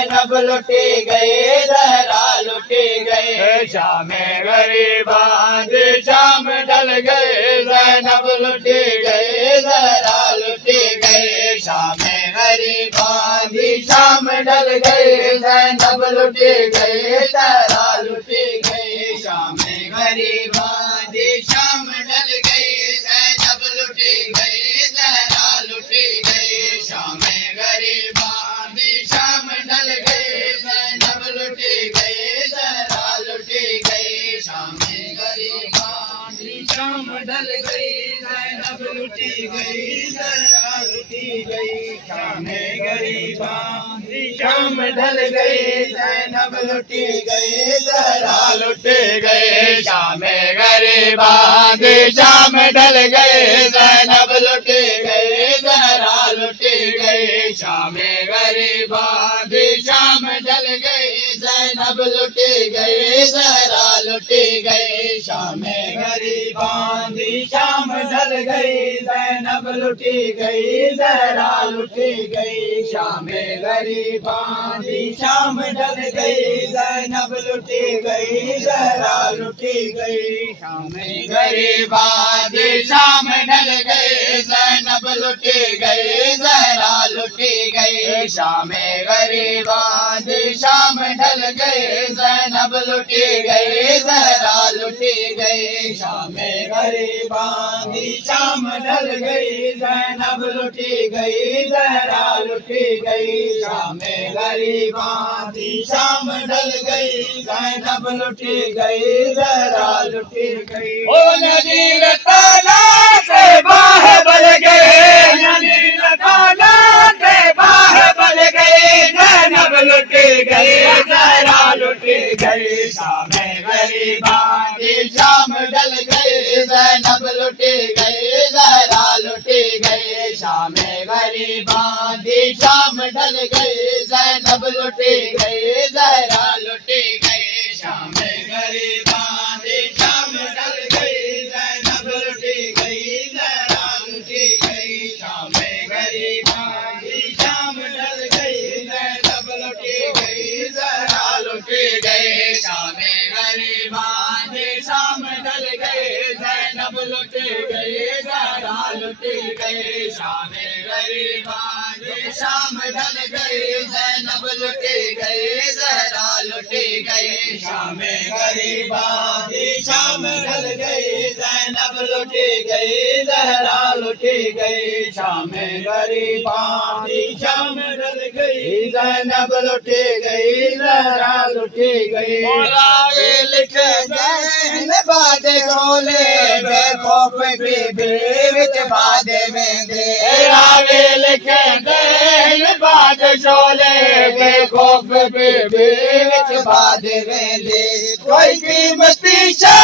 ज़ैनब लुटी गई, ज़हरा लुटी गई। शाम गरीबां दी शाम ढल गई, ज़ैनब लुटी गई, ज़हरा लुटी गई। शाम गरीबां दी शाम ढल गई, ज़ैनब लुटी गई, ज़हरा लुटी गई। शाम गरीबां दी शाम ढल गई, ज़ैनब लुटी गई, ज़हरा लुटी गई। शाम गरीबां दी शाम ढल गई, ज़ैनब लुटी गई, ज़हरा लुटी गई। शाम गरीबां दी शाम ढल गई, ज़ैनब लुटी गई, ज़हरा लुटी गई। शाम गरीबां दी शाम ढल गई, ज़ैनब लुटी गई, ज़हरा लुटी गई। शाम गरीबां दी शाम ढल गई, ज़ैनब लुटी गई, ज़हरा लुटी गई। शाम गरीबां दी शाम ढल गई, ज़ैनब लुटी गई, ज़हरा लुटी गई। शाम गरीबां दी शाम ढल गई, ज़ैनब लुटी गई, ज़हरा लुटी गई। शाम गरीबां दी शाम ढल गई, ज़ैनब लुटी गई, ज़हरा लुटी गई। शाम गरीबां दी शाम ढल गई, ज़ैनब लुटी गई, ज़हरा लुटी गई। शाम गरीबां दी शाम ढल गई, ज़ैनब लुटी गई, ज़हरा लुटी गई। शाम गरीबां दी शाम ढल गई, ज़ैनब लुटी गई, ज़हरा लुटी गई। शाम गरीबां दी शाम ढल गई, ज़ैनब लुटी गई, ज़हरा लुटी गई। ओ नदी लताना से बाह बल गए, नदी लताना से बाह बल गए, ज़ैनब लुटी गई, ज़हरा लुटी गई। शाम गरीबां दी शाम ढल गई, ज़ैनब लुटी गई, ज़हरा लुटी गई। शाम गरीबां दी शाम ढल गई, ज़ैनब लुटी गई, ज़हरा लुटी गई। शाम गरीबां दी शाम ढल गई, ज़ैनब लुटी गई, ज़हरा लुटी गई। शाम गरीबां दी शाम ढल गई, ज़ैनब लुटी गई, ज़हरा लुटी गई। शाम गरीबां दी शाम ढल गई, ज़ैनब लुटी गई, ज़हरा लुटी गई। शाम गरीबां दी शाम ढल गई, ज़ैनब लुटी गई, ज़हरा लुटी गई। शाम गरीबां दी शाम ढल गई, ज़ैनब लुटी गई, ज़हरा लुटी गई। शाम गरीबां दी शाम ढल गई, ज़ैनब लुटी गई, ज़हरा लुटी गई। मौलाए लिख गए बादे सोले, बेखौफ बीबी विच बादे वेंदे। रावे लिख गए बाद शोले, बेखौफ बीबी विच बादे वेंदे। कोई कीमती शै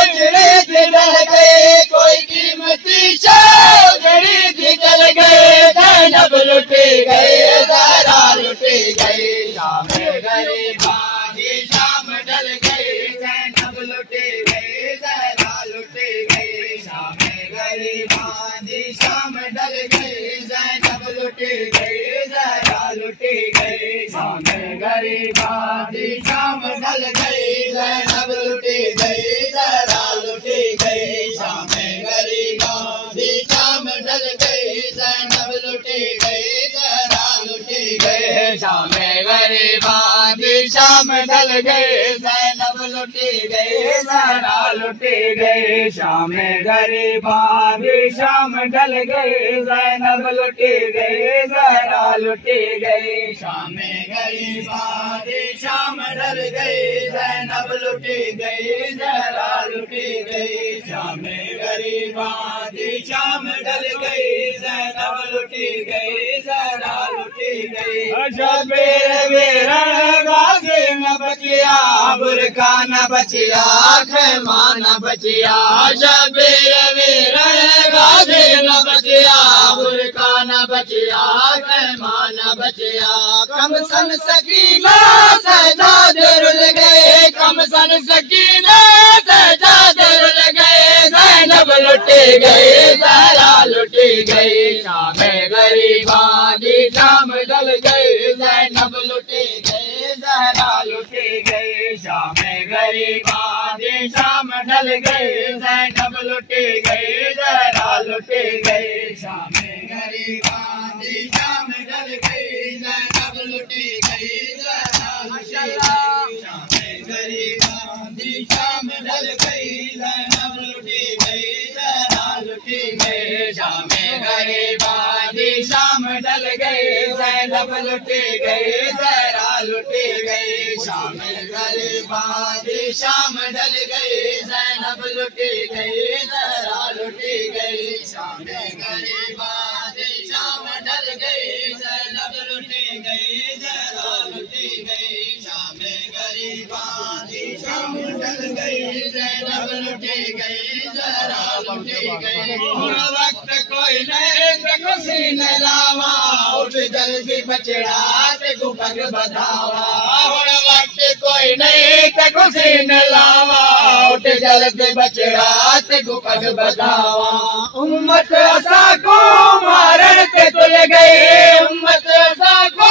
उजड़ी दी ढल गई, कोई कीमती शै उजड़ी दी ढल गई, ज़ैनब लुटी गई, ज़हरा लुटी गई। शाम गरीबां दी शाम ढल गई, ज़ैनब लुटी गई, ज़हरा लुटी गई। शाम गरीबां दी शाम ढल गई, ज़ैनब लुटी गई, ज़हरा लुटी गई। शाम गरीबां दी शाम ढल गई, ज़ैनब लुटी गई, ज़हरा लुटी गई। शाम गरीबां दी शाम ढल गई, ज़ैनब लुटी गई, ज़हरा लुटी गई। शाम गरीबां दी शाम ढल गई, ज़ैनब लुटी गई, ज़हरा लुटी गई। शाम गरीबां दी शाम ढल गई, ज़ैनब लुटी गई, ज़हरा लुटी गई। शाम गरीबां दी शाम ढल गई, ज़ैनब लुटी गई, ज़हरा लुटी गई। शाम गरीबां दी शाम ढल गई, ज़ैनब लुटी गई, ज़हरा लुटी गई। शबीर वीरण गाज़ी न बचिया, बुरखा न बचिया, खैमा न बचिया। शबीर वीरण गाज़ी न बचिया, बुरखा न बचिया, खैमा न बचिया। कम सन सकीना सजाद रुल गए, कम सन सकीना सजाद रुल गए, ज़ैनब लुटी गई, ज़हरा लुटी गई। शाम गरीबां दी शाम ढल गई, ज़ैनब लुटी गई जहरा लुटी गई शाम गरीबां दी शाम ढल गई ज़ैनब लुटी गई जहरा लुटी गई शाम गरीबां दी शाम ढल गई ज़ैनब लुटी गई जहरा लुटी गई शाम गरीबां दी शाम ढल गई ज़ैनब लुटी गई जहरा लुटी गई शाम गरीबां दी शाम ढल गई ज़ैनब लुटी गई जहरा लुटी गई शाम गरीबां दी शाम ढल गई ज़ैनब लुटी गई जहरा लुटी गई शाम गरीबां दी शाम ढल गई ज़ैनब लुटी गई जहरा लुटी गई शाम गरीबां दी शाम ढल गई ज़ैनब लुटी गई जहरा लुटी गई हुण वक्त कोई नहीं खुशी न लावा उठ जल्दी बचड़ा ते गुपग बधावा हुण वक्त कोई नहीं खुशी न लावा उठ जल्दी बचड़ा ते गुपग बधावा उम्मत असा को मारण ते तुल गई उम्मत असा को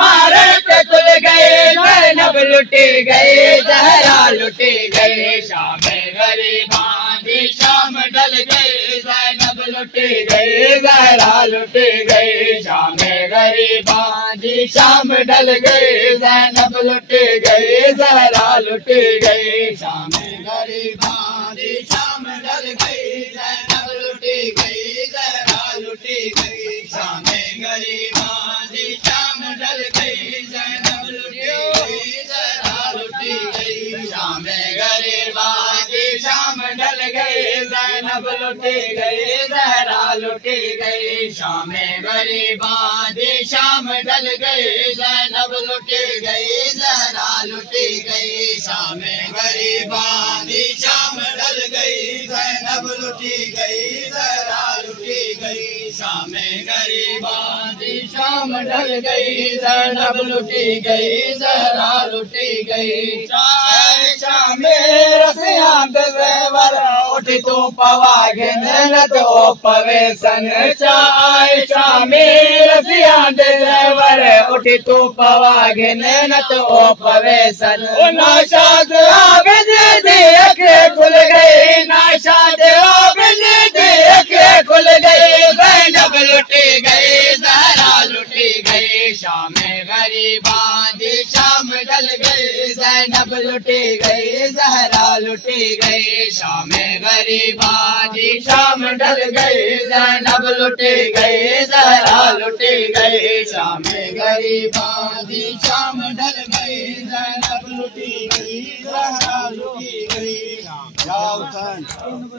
मारण ते तुल गई ज़ैनब लुटी गई जहरा लुटी गई शाम गरीबां दी शाम ढल गई ज़ैनब लुटी गई जहरा लुटी गई शाम गरीबां दी शाम ढल गई ज़ैनब लुटी गई जहरा लुटी गई शाम गरीबां दी शाम ढल गई ज़ैनब लुटी गई जहरा लुटी गई शाम गरीबां दी शाम ढल गई ज़ैनब लुटी गई जहरा लुटी गई शाम गरीबां दी शाम ढल गई ज़ैनब लुटी गई जहरा लुटी गई शाम गरीबां दी शाम ढल गई ज़ैनब लुटी गई जहरा लुटी गई शाम गरीबां दी शाम ढल गई ज़ैनब लुटी गई जहरा लुटी गई शाम गरीबां दी शाम ढल गई ज़ैनब लुटी गई जहरा लुटी गई शाम रसियां दे ज़ेवर उठ तू पवा घिन तो पवे सन चाय शाम रसियां दे ज़ेवर उठ तू पवा घिन तो पवे सन नाशाद आबिद दी अखियां खुल गई नाशाद आबिद दी अखियां खुल गई ज़ैनब लुटी गई जहरा लुटी गई शाम गरीबां दी शाम ढल गई ज़ैनब लुटी गई जहरा लुटी गई शाम गरीबां दी शाम ढल गई ज़ैनब लुटी गई जहरा लुटी गई शाम गरीबां दी शाम ढल गई ज़ैनब लुटी गई जहरा लुटी गई।